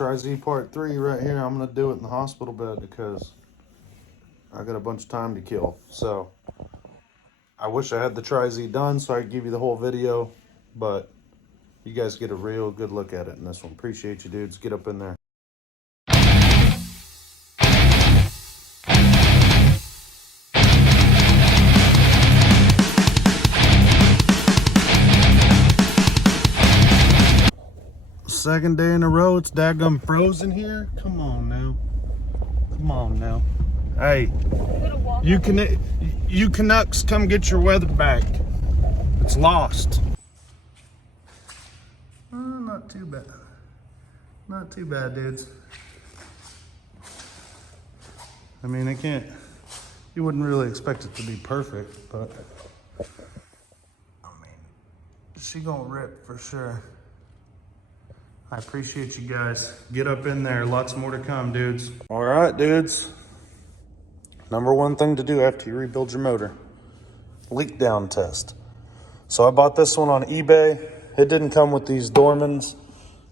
Tri-Z Part 3 right here. I'm going to do it in the hospital bed because I got a bunch of time to kill. So I wish I had the Tri-Z done so I could give you the whole video, but you guys get a real good look at it in this one. Appreciate you, dudes. Get up in there. Second day in a row, it's daggum frozen here. Come on now. Come on now. Hey, you Canucks, come get your weather back. It's lost. Not too bad. Not too bad, dudes. I mean, you wouldn't really expect it to be perfect, but I mean, she gonna rip for sure. I appreciate you guys. Get up in there. Lots more to come, dudes. All right, dudes. Number one thing to do after you rebuild your motor, leak down test. So I bought this one on eBay. It didn't come with these Dormans.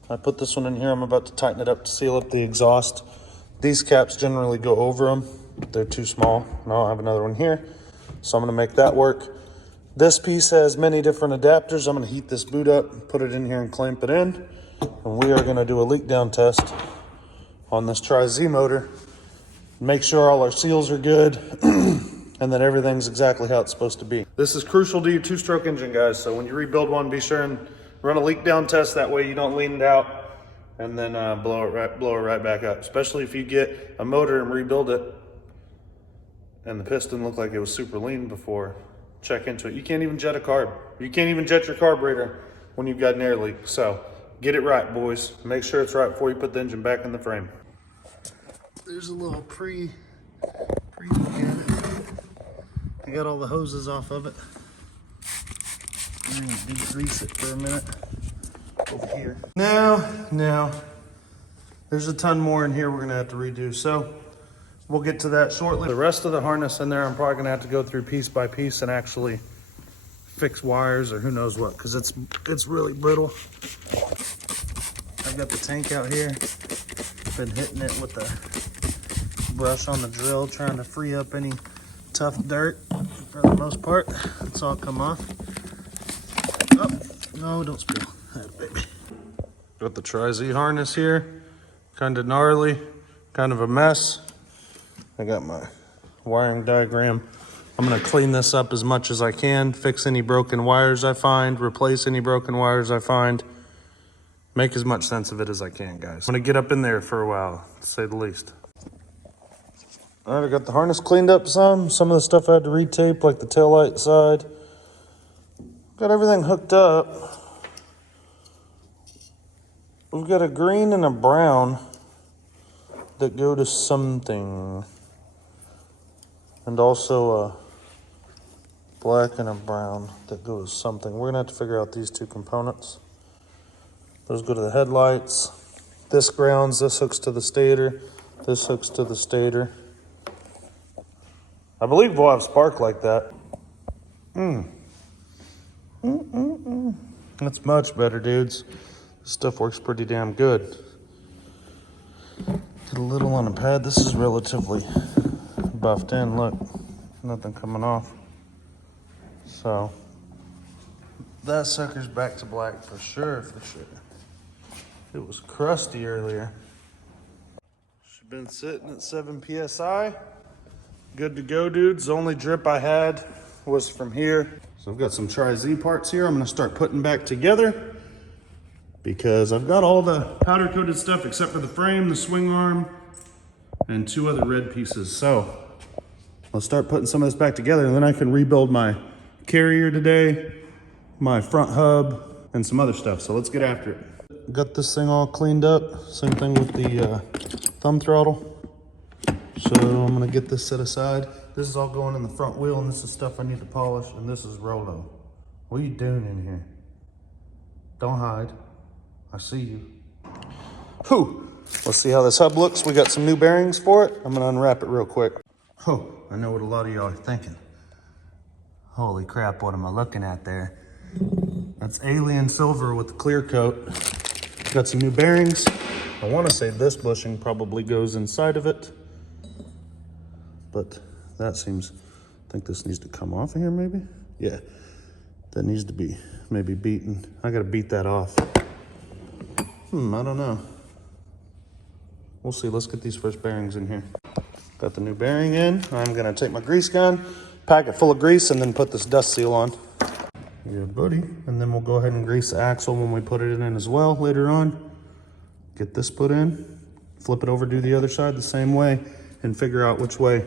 I put this one in here. I'm about to tighten it up to seal up the exhaust. These caps generally go over them. They're too small. No, I have another one here. So I'm gonna make that work. This piece has many different adapters. I'm gonna heat this boot up, put it in here and clamp it in. And we are gonna do a leak down test on this Tri-Z motor. Make sure all our seals are good and that everything's exactly how it's supposed to be. This is crucial to your two-stroke engine, guys. So when you rebuild one, be sure and run a leak down test. That way you don't lean it out and then blow it right back up. Especially if you get a motor and rebuild it and the piston looked like it was super lean before. Check into it. You can't even jet a carb. You can't even jet your carburetor when you've got an air leak. So get it right, boys. Make sure it's right before you put the engine back in the frame. There's a little pre look at it. I got all the hoses off of it. I'm gonna degrease it for a minute over here. Now, there's a ton more in here we're gonna have to redo. So we'll get to that shortly. The rest of the harness in there, I'm probably gonna have to go through piece by piece and actually fix wires or who knows what, because it's really brittle. I've got the tank out here. Been hitting it with the brush on the drill, trying to free up any tough dirt. For the most part, it's all come off. Oh, no, don't spill that, baby. Got the Tri-Z harness here. Kind of gnarly, kind of a mess. I got my wiring diagram. I'm gonna clean this up as much as I can, fix any broken wires I find, replace any broken wires I find. Make as much sense of it as I can, guys. I'm gonna get up in there for a while, to say the least. All right, I got the harness cleaned up some of the stuff I had to retape, like the taillight side. Got everything hooked up. We've got a green and a brown that go to something. And also a black and a brown that go to something. We're gonna have to figure out these two components. Those go to the headlights. This grounds, this hooks to the stator. This hooks to the stator. I believe we'll have spark like that. That's much better, dudes. This stuff works pretty damn good. Did a little on the pad. This is relatively buffed in. Look, nothing coming off. So that sucker's back to black for sure, for sure. It was crusty earlier. She's been sitting at 7 PSI. Good to go, dudes. The only drip I had was from here. So I've got some Tri-Z parts here I'm gonna start putting back together because I've got all the powder coated stuff except for the frame, the swing arm, and 2 other red pieces. So I'll start putting some of this back together and then I can rebuild my carrier today, my front hub, and some other stuff. So let's get after it. Got this thing all cleaned up. Same thing with the thumb throttle. So I'm gonna get this set aside. This is all going in the front wheel and this is stuff I need to polish, and this is Rolo. What are you doing in here? Don't hide. I see you. Whew. Let's see how this hub looks. We got some new bearings for it. I'm gonna unwrap it real quick. Oh, I know what a lot of y'all are thinking. Holy crap, what am I looking at there? That's alien silver with the clear coat. Got some new bearings. I want to say this bushing probably goes inside of it, but that seems, I think this needs to come off of here maybe. Yeah, that needs to be maybe beaten. I got to beat that off. I don't know. We'll see. Let's get these first bearings in here. Got the new bearing in. I'm gonna take my grease gun, pack it full of grease, and then put this dust seal on. Good buddy. And then we'll go ahead and grease the axle when we put it in as well later on. Get this put in, flip it over, do the other side the same way, and figure out which way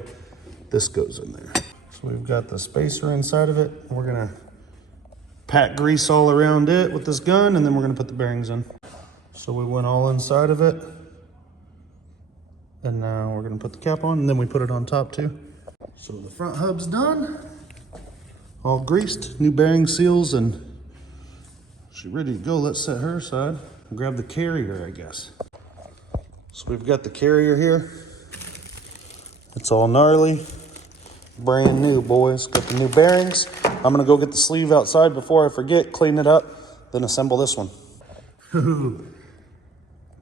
this goes in there. So we've got the spacer inside of it. We're gonna pat grease all around it with this gun, and then we're gonna put the bearings in. So we went all inside of it. And now we're gonna put the cap on, and then we put it on top too. So the front hub's done, all greased, new bearing seals, and she's ready to go. Let's set her aside and grab the carrier, I guess. So we've got the carrier here. It's all gnarly, brand new, boys. Got the new bearings. I'm gonna go get the sleeve outside before I forget, clean it up, then assemble this one.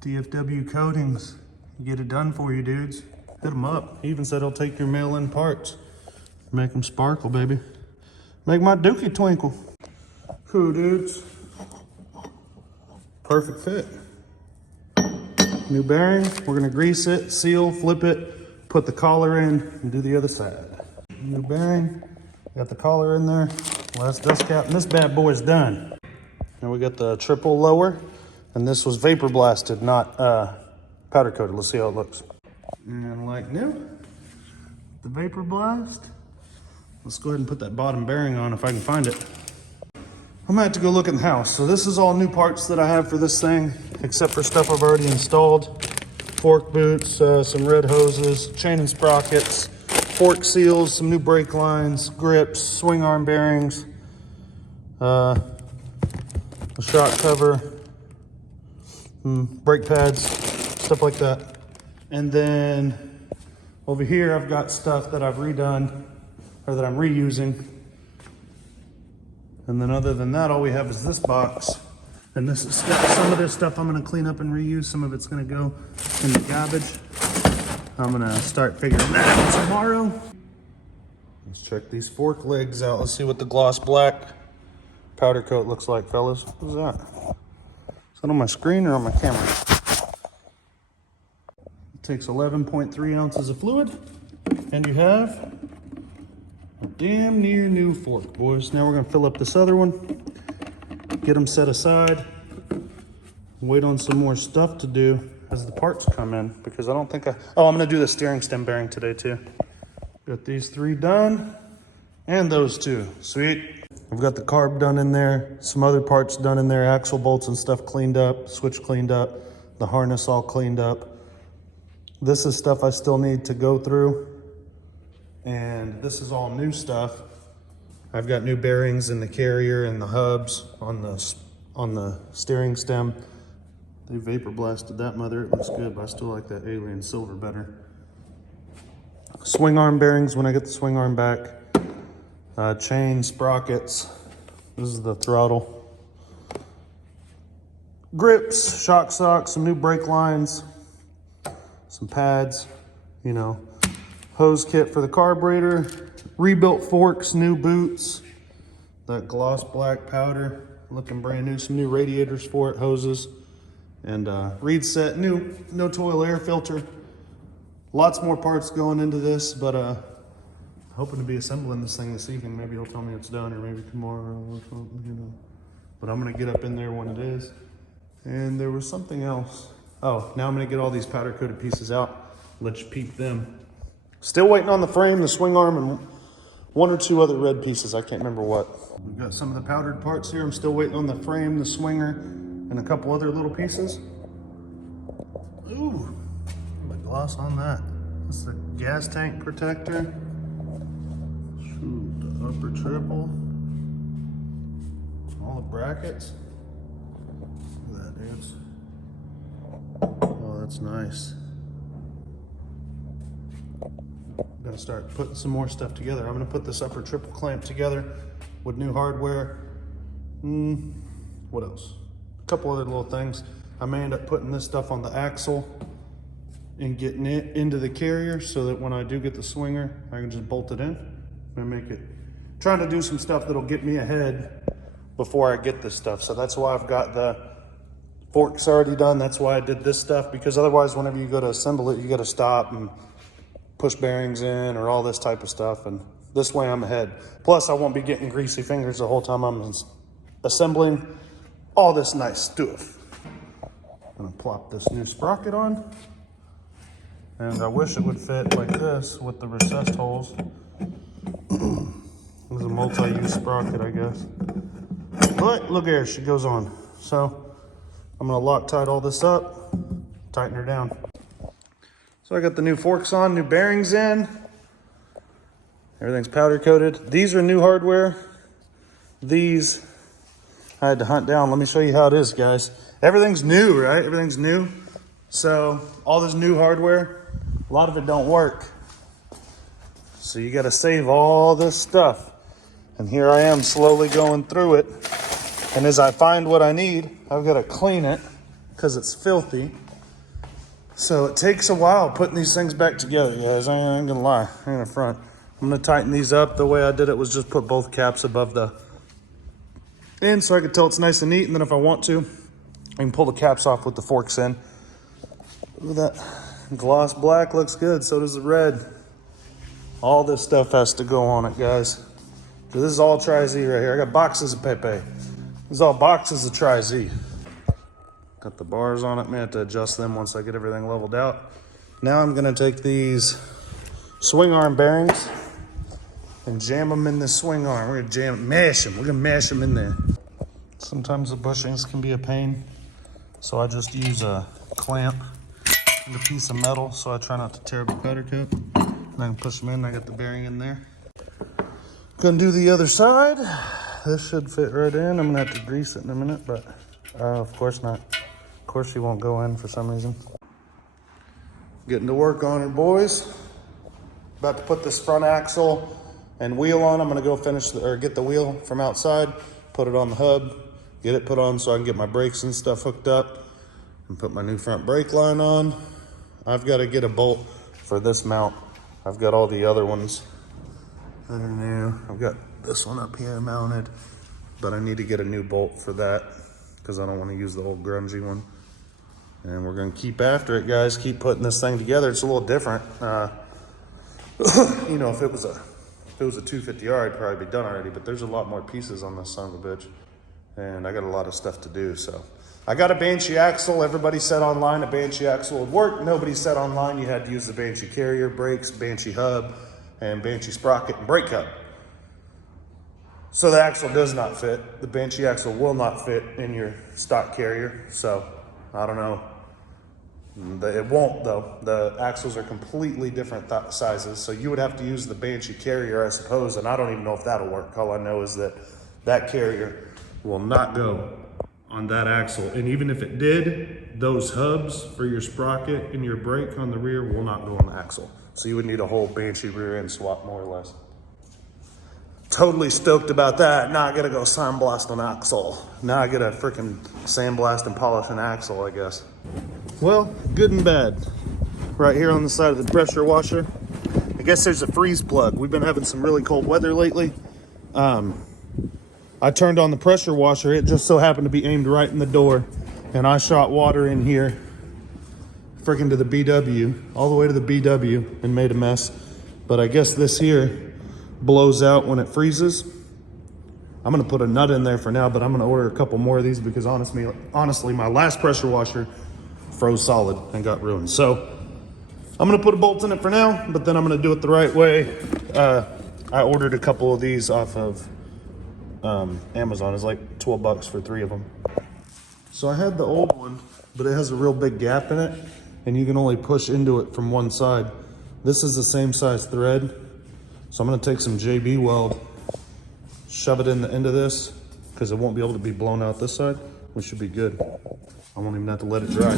DFW Coatings. Get it done for you, dudes. Hit them up. He even said he'll take your mail-in parts. Make them sparkle, baby. Make my dookie twinkle. Cool, dudes. Perfect fit. New bearing. We're gonna grease it, seal, flip it, put the collar in, and do the other side. New bearing. Got the collar in there. Last dust cap, and this bad boy's done. Now we got the triple lower, and this was vapor blasted, not powder coated. Let's see how it looks. And like new, the vapor blast. Let's go ahead and put that bottom bearing on if I can find it. I'm gonna have to go look in the house. So this is all new parts that I have for this thing, except for stuff I've already installed. Fork boots, some red hoses, chain and sprockets, fork seals, some new brake lines, grips, swing arm bearings, a shock cover, brake pads, stuff like that. And then over here I've got stuff that I've redone or that I'm reusing. And then other than that, all we have is this box. And this is some of this stuff I'm gonna clean up and reuse. Some of it's gonna go in the garbage. I'm gonna start figuring that out tomorrow. Let's check these fork legs out. Let's see what the gloss black powder coat looks like, fellas. What's that? Is that on my screen or on my camera? Takes 11.3 ounces of fluid, and you have a damn near new fork, boys. Now we're gonna fill up this other one, get them set aside, wait on some more stuff to do as the parts come in, because I don't think I'm gonna do the steering stem bearing today too. Got these 3 done, and those 2, sweet. I've got the carb done in there, some other parts done in there, axle bolts and stuff cleaned up, switch cleaned up, the harness all cleaned up. This is stuff I still need to go through, and this is all new stuff. I've got new bearings in the carrier and the hubs on the steering stem. They vapor blasted that mother. It looks good, but I still like that alien silver better. Swing arm bearings when I get the swing arm back. Chain, sprockets. This is the throttle. Grips, shock socks, some new brake lines. Some pads, you know, hose kit for the carburetor, rebuilt forks, new boots, that gloss black powder, looking brand new, some new radiators for it, hoses, and reed set, new no toil air filter. Lots more parts going into this, but hoping to be assembling this thing this evening. Maybe he'll tell me it's done, or maybe tomorrow or something, you know. But I'm gonna get up in there when it is. And there was something else. Oh, now I'm gonna get all these powder coated pieces out. Let you peep them. Still waiting on the frame, the swing arm, and 1 or 2 other red pieces. I can't remember what. We've got some of the powdered parts here. I'm still waiting on the frame, the swinger, and a couple other little pieces. Ooh, the gloss on that. This is the gas tank protector. Shoot, the upper triple. All the brackets. Look at that, dudes. Oh, that's nice. I'm gonna start putting some more stuff together. I'm gonna put this upper triple clamp together with new hardware. What else? A couple other little things. I may end up putting this stuff on the axle and getting it into the carrier so that when I do get the swinger, I can just bolt it in and make it. Trying to do some stuff that'll get me ahead before I get this stuff. So that's why I've got the forks already done. That's why I did this stuff, because otherwise whenever you go to assemble it, you gotta stop and push bearings in or all this type of stuff. And this way I'm ahead. Plus I won't be getting greasy fingers the whole time I'm assembling all this nice stuff. I'm gonna plop this new sprocket on. And I wish it would fit like this with the recessed holes. This is a multi-use sprocket, I guess. But look here, she goes on. So I'm gonna Loctite all this up, tighten her down. So I got the new forks on, new bearings in. Everything's powder coated. These are new hardware. These I had to hunt down. Let me show you how it is, guys. Everything's new, right? Everything's new. So all this new hardware, a lot of it don't work. So you gotta save all this stuff. And here I am slowly going through it. And as I find what I need, I've gotta clean it because it's filthy. So it takes a while putting these things back together, guys. I ain't gonna lie, I ain't gonna front. I'm gonna tighten these up. The way I did it was just put both caps above the end so I could tell it's nice and neat. And then if I want to, I can pull the caps off with the forks in. Look at that. Gloss black looks good, so does the red. All this stuff has to go on it, guys. So this is all Tri-Z right here. I got boxes of Pepe. This is all boxes of Tri-Z. Got the bars on it. May have to adjust them once I get everything leveled out. Now I'm gonna take these swing arm bearings and jam them in the swing arm. We're gonna mash them. We're gonna mash them in there. Sometimes the bushings can be a pain, so I just use a clamp and a piece of metal, so I try not to tear up the powder coat. And I can push them in. I got the bearing in there. Gonna do the other side. This should fit right in. I'm gonna have to grease it in a minute, but of course not. Of course she won't go in for some reason. Getting to work on her, boys. About to put this front axle and wheel on. I'm gonna go get the wheel from outside, put it on the hub, get it put on so I can get my brakes and stuff hooked up, and put my new front brake line on. I've got to get a bolt for this mount. I've got all the other ones that are new. I've got this one up here mounted, but I need to get a new bolt for that because I don't want to use the old grungy one. And we're gonna keep after it, guys. Keep putting this thing together. It's a little different. You know, if it was a 250R, I'd probably be done already, but there's a lot more pieces on this son of a bitch. And I got a lot of stuff to do, so. I got a Banshee axle. Everybody said online a Banshee axle would work. Nobody said online you had to use the Banshee carrier, brakes, Banshee hub, and Banshee sprocket and brake hub. So the axle does not fit. The Banshee axle will not fit in your stock carrier, so I don't know. It won't though. The axles are completely different sizes, so you would have to use the Banshee carrier, I suppose, and I don't even know if that'll work. All I know is that that carrier will not go on that axle, and even if it did, those hubs for your sprocket and your brake on the rear will not go on the axle. So you would need a whole Banshee rear end swap, more or less. Totally stoked about that. Now I gotta go sandblast an axle. Now I gotta freaking sandblast and polish an axle, I guess. Well, good and bad. Right here on the side of the pressure washer, I guess there's a freeze plug. We've been having some really cold weather lately. I turned on the pressure washer. It just so happened to be aimed right in the door, and I shot water in here freaking to the BW, all the way to the BW, and made a mess. But I guess this here blows out when it freezes. I'm gonna put a nut in there for now, but I'm gonna order a couple more of these because honestly, my last pressure washer froze solid and got ruined. So I'm gonna put a bolt in it for now, but then I'm gonna do it the right way. I ordered a couple of these off of Amazon. It's like 12 bucks for 3 of them. So I had the old one, but it has a real big gap in it, and you can only push into it from one side. This is the same size thread, so I'm gonna take some JB weld, shove it in the end of this, because it won't be able to be blown out this side. We should be good. I won't even have to let it dry.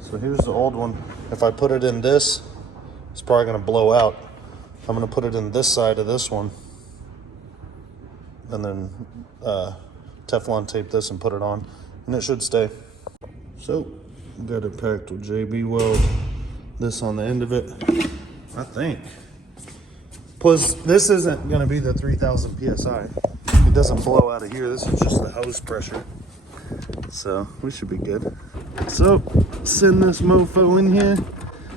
So here's the old one. If I put it in this, it's probably gonna blow out. I'm gonna put it in this side of this one, and then Teflon tape this and put it on, and it should stay. So, got it packed with JB weld. This on the end of it, I think. Plus, this isn't gonna be the 3000 PSI. It doesn't flow out of here. This is just the hose pressure. So, we should be good. So, send this mofo in here.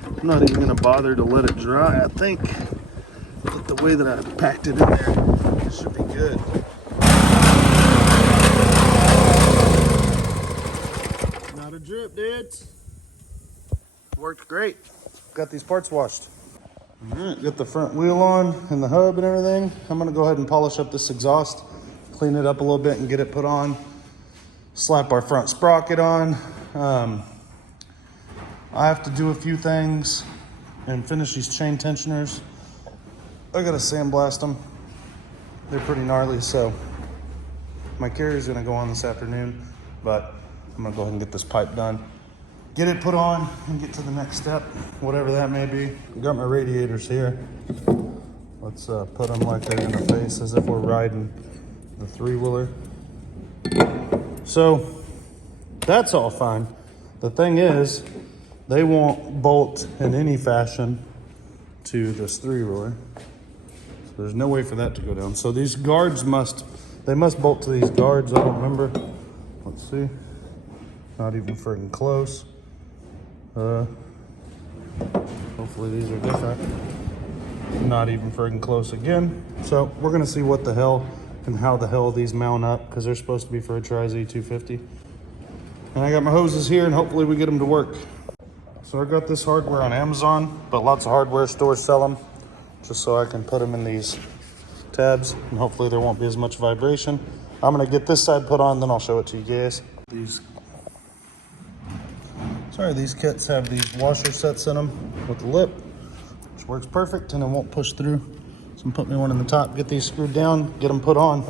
I'm not even gonna bother to let it dry, I think. But the way that I packed it in there, it should be good. Not a drip, dudes. Worked great. Got these parts washed. All right, got the front wheel on and the hub and everything. I'm gonna go ahead and polish up this exhaust, clean it up a little bit and get it put on. Slap our front sprocket on. I have to do a few things and finish these chain tensioners. I gotta sandblast them. They're pretty gnarly, so my carrier's gonna go on this afternoon, but I'm gonna go ahead and get this pipe done. Get it put on and get to the next step, whatever that may be. I got my radiators here. Let's put them like they're in the face as if we're riding the three-wheeler. So that's all fine. The thing is, they won't bolt in any fashion to this three-wheeler. So there's no way for that to go down. So these guards must bolt to these guards. I don't remember. Let's see. Not even freaking close. Hopefully these are different. Not even freaking close again. So we're gonna see what the hell and how the hell these mount up, because they're supposed to be for a Tri-Z 250. And I got my hoses here and hopefully we get them to work. So I got this hardware on Amazon, but lots of hardware stores sell them, just so I can put them in these tabs and hopefully there won't be as much vibration. I'm gonna get this side put on, then I'll show it to you guys. These kits have these washer sets in them with the lip, which works perfect and it won't push through. So I'm putting me one in the top, get these screwed down, get them put on.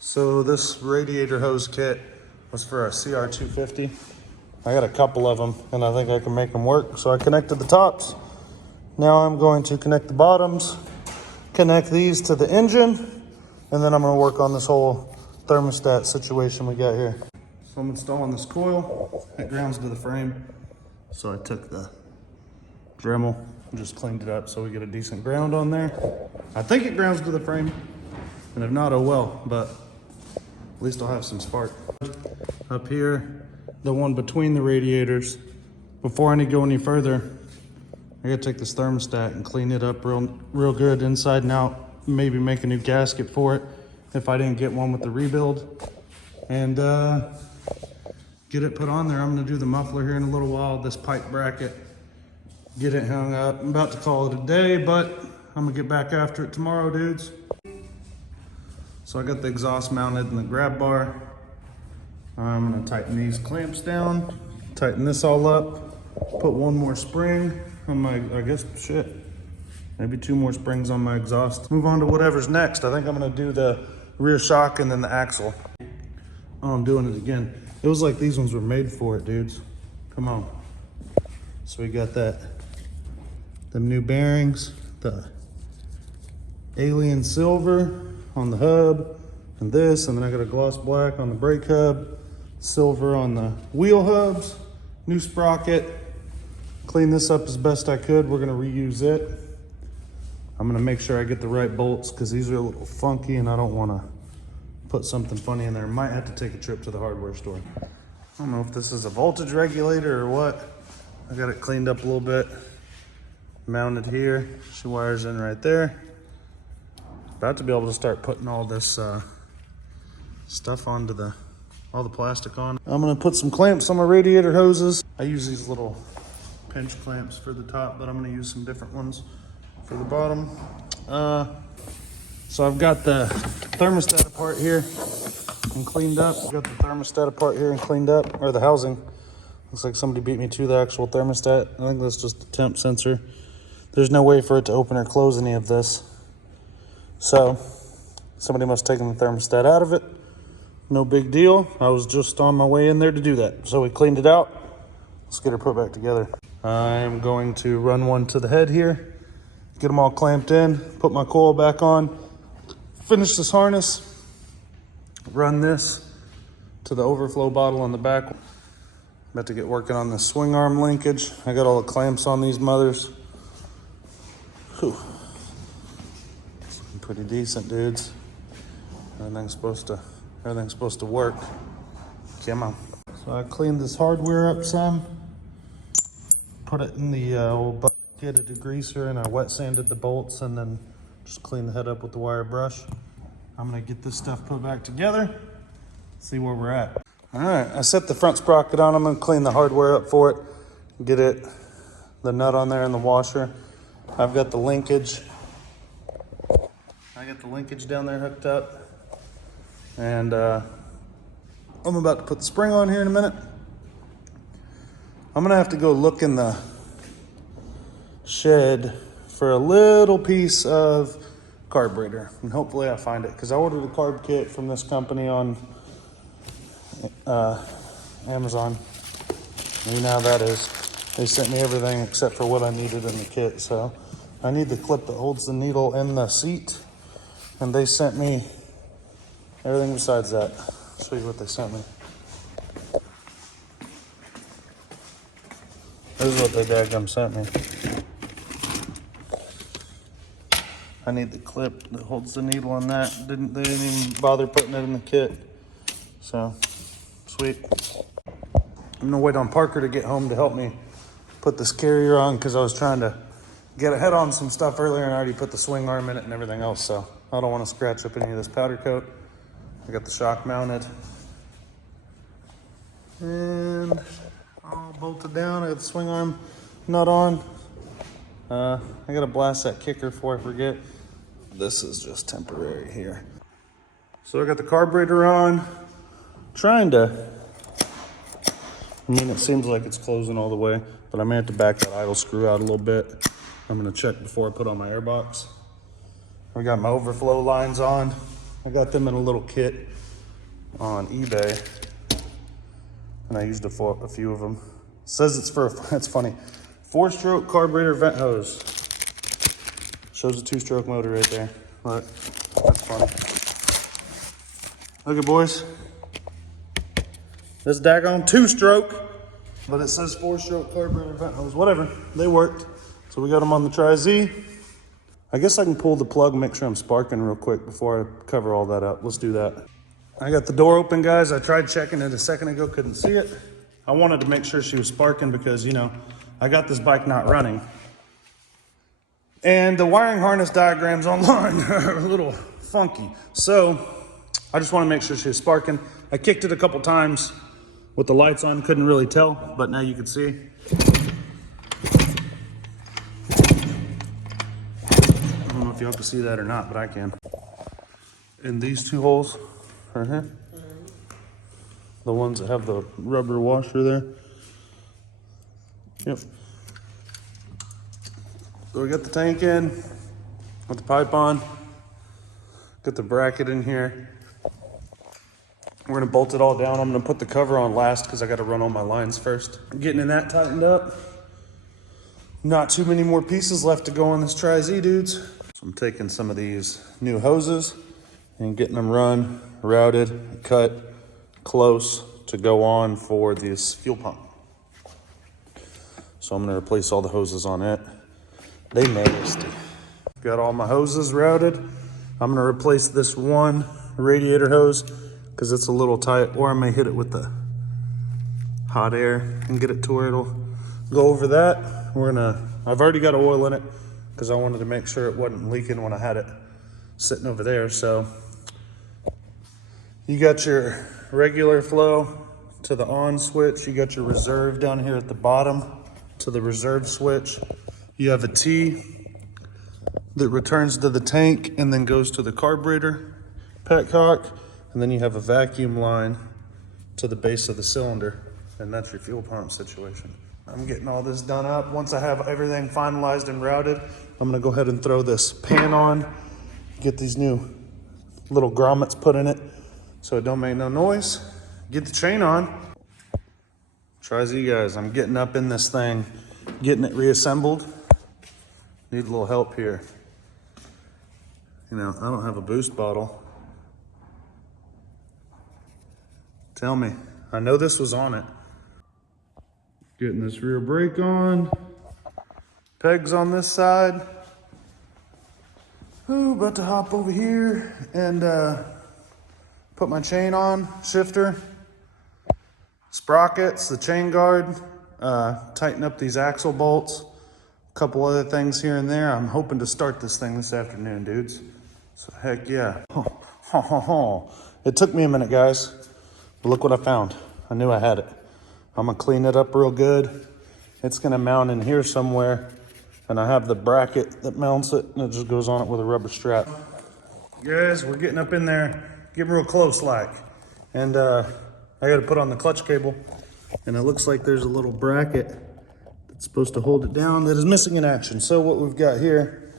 So this radiator hose kit was for a CR250. I got a couple of them and I think I can make them work. So I connected the tops. Now I'm going to connect the bottoms, connect these to the engine, and then I'm gonna work on this whole thermostat situation we got here. So I'm installing this coil. It grounds to the frame. So I took the Dremel and just cleaned it up so we get a decent ground on there. I think it grounds to the frame, and if not, oh well, but at least I'll have some spark. Up here, the one between the radiators. Before I go any further, I gotta take this thermostat and clean it up real good inside and out. Maybe make a new gasket for it if I didn't get one with the rebuild. And get it put on there. I'm gonna do the muffler here in a little while, this pipe bracket, get it hung up. I'm about to call it a day, but I'm gonna get back after it tomorrow, dudes. So I got the exhaust mounted in the grab bar. I'm gonna tighten these clamps down, tighten this all up, put one more spring on my, I guess, maybe two more springs on my exhaust. Move on to whatever's next. I think I'm gonna do the rear shock and then the axle. Oh, I'm doing it again. It was like these ones were made for it, dudes. Come on. So we got them new bearings, the alien silver on the hub, and this, and then I got a gloss black on the brake hub, silver on the wheel hubs, new sprocket. Clean this up as best I could. We're gonna reuse it. I'm gonna make sure I get the right bolts because these are a little funky and I don't wanna put something funny in there. Might have to take a trip to the hardware store. I don't know if this is a voltage regulator or what. I got it cleaned up a little bit. Mounted here, she wires in right there. About to be able to start putting all this stuff onto all the plastic on. I'm gonna put some clamps on my radiator hoses. I use these little pinch clamps for the top, but I'm gonna use some different ones for the bottom. So I've got the thermostat apart here and cleaned up. I've got the thermostat apart here and cleaned up, or the housing. Looks like somebody beat me to the actual thermostat. I think that's just the temp sensor. There's no way for it to open or close any of this. So somebody must have taken the thermostat out of it. No big deal. I was just on my way in there to do that. So we cleaned it out. Let's get her put back together. I'm going to run one to the head here, get them all clamped in, put my coil back on, finish this harness, run this to the overflow bottle on the back. About to get working on the swing arm linkage. I got all the clamps on these mothers. Whew. Pretty decent, dudes. Everything's supposed to work. Come on. So I cleaned this hardware up some. Put it in the old bucket of degreaser, and I wet sanded the bolts, and then just cleaned the head up with the wire brush. I'm gonna get this stuff put back together, see where we're at. All right, I set the front sprocket on. I'm gonna clean the hardware up for it, get it, the nut on there and the washer. I've got the linkage. I got the linkage down there hooked up, and I'm about to put the spring on here in a minute. I'm gonna have to go look in the shed for a little piece of carburetor, and hopefully I find it, because I ordered a carb kit from this company on Amazon. You know how that is. They sent me everything except for what I needed in the kit, so I need the clip that holds the needle in the seat, and they sent me everything besides that. I'll show you what they sent me. This is what they daggum sent me. I need the clip that holds the needle on that. They didn't even bother putting it in the kit. So, sweet. I'm gonna wait on Parker to get home to help me put this carrier on, because I was trying to get ahead on some stuff earlier, and I already put the swing arm in it and everything else, so I don't want to scratch up any of this powder coat. I got the shock mounted. And all bolted down. I got the swing arm nut on. I gotta blast that kicker before I forget. This is just temporary here. So I got the carburetor on. Trying to, I mean, it seems like it's closing all the way, but I may have to back that idle screw out a little bit. I'm gonna check before I put on my air box. I got my overflow lines on. I got them in a little kit on eBay, and I used a few of them. It says it's for, it's funny, 4-stroke carburetor vent hose. Shows a 2-stroke motor right there. Look, that's funny. Look at, boys. This daggone 2-stroke, but it says 4-stroke carburetor vent hose. Whatever, they worked. So we got them on the Tri-Z. I guess I can pull the plug and make sure I'm sparking real quick before I cover all that up. Let's do that. I got the door open, guys. I tried checking it a second ago, couldn't see it. I wanted to make sure she was sparking because, you know, I got this bike not running. And the wiring harness diagrams online are a little funky. So I just want to make sure she was sparking. I kicked it a couple times with the lights on, couldn't really tell, but now you can see. I don't know if y'all can see that or not, but I can. In these 2 holes right here, the ones that have the rubber washer there. Yep. So we got the tank in, got the pipe on, got the bracket in here. We're gonna bolt it all down. I'm gonna put the cover on last because I gotta run all my lines first. Getting that tightened up. Not too many more pieces left to go on this Tri-Z, dudes. So I'm taking some of these new hoses and getting them run, routed, cut close to go on for this fuel pump. So I'm gonna replace all the hoses on it. They nasty. Got all my hoses routed. I'm gonna replace this one radiator hose because it's a little tight, or I may hit it with the hot air and get it to where it'll go over that. I've already got oil in it because I wanted to make sure it wasn't leaking when I had it sitting over there. So you got your regular flow to the on switch. You got your reserve down here at the bottom to the reserve switch. You have a T that returns to the tank and then goes to the carburetor petcock. And then you have a vacuum line to the base of the cylinder. And that's your fuel pump situation. I'm getting all this done up. Once I have everything finalized and routed, I'm gonna go ahead and throw this pan on, get these new little grommets put in it so it don't make no noise. Get the chain on. Tri-Z, guys, I'm getting up in this thing, getting it reassembled. Need a little help here. You know, I don't have a boost bottle. Tell me, I know this was on it. Getting this rear brake on. Pegs on this side. Ooh, about to hop over here and put my chain on, shifter, sprockets, the chain guard, tighten up these axle bolts, a couple other things here and there. I'm hoping to start this thing this afternoon, dudes. So heck yeah. It took me a minute, guys, but look what I found. I knew I had it. I'm gonna clean it up real good. It's gonna mount in here somewhere, and I have the bracket that mounts it, and it just goes on it with a rubber strap. Guys, we're getting up in there, getting real close like. And I gotta put on the clutch cable, and it looks like there's a little bracket that's supposed to hold it down that is missing in action. So what we've got here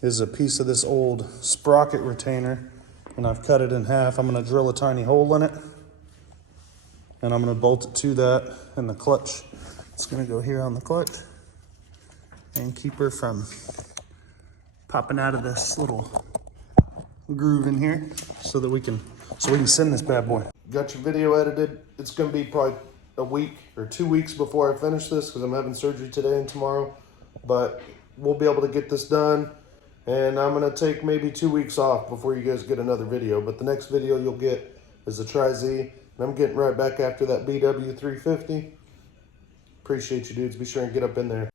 is a piece of this old sprocket retainer, and I've cut it in half. I'm gonna drill a tiny hole in it, and I'm gonna bolt it to that, and the clutch, it's gonna go here on the clutch and keep her from popping out of this little groove in here so we can send this bad boy. Got your video edited. It's gonna be probably a week or 2 weeks before I finish this because I'm having surgery today and tomorrow, but we'll be able to get this done. And I'm gonna take maybe 2 weeks off before you guys get another video, but the next video you'll get is the Tri-Z, and I'm getting right back after that BW 350. Appreciate you dudes. Be sure and get up in there.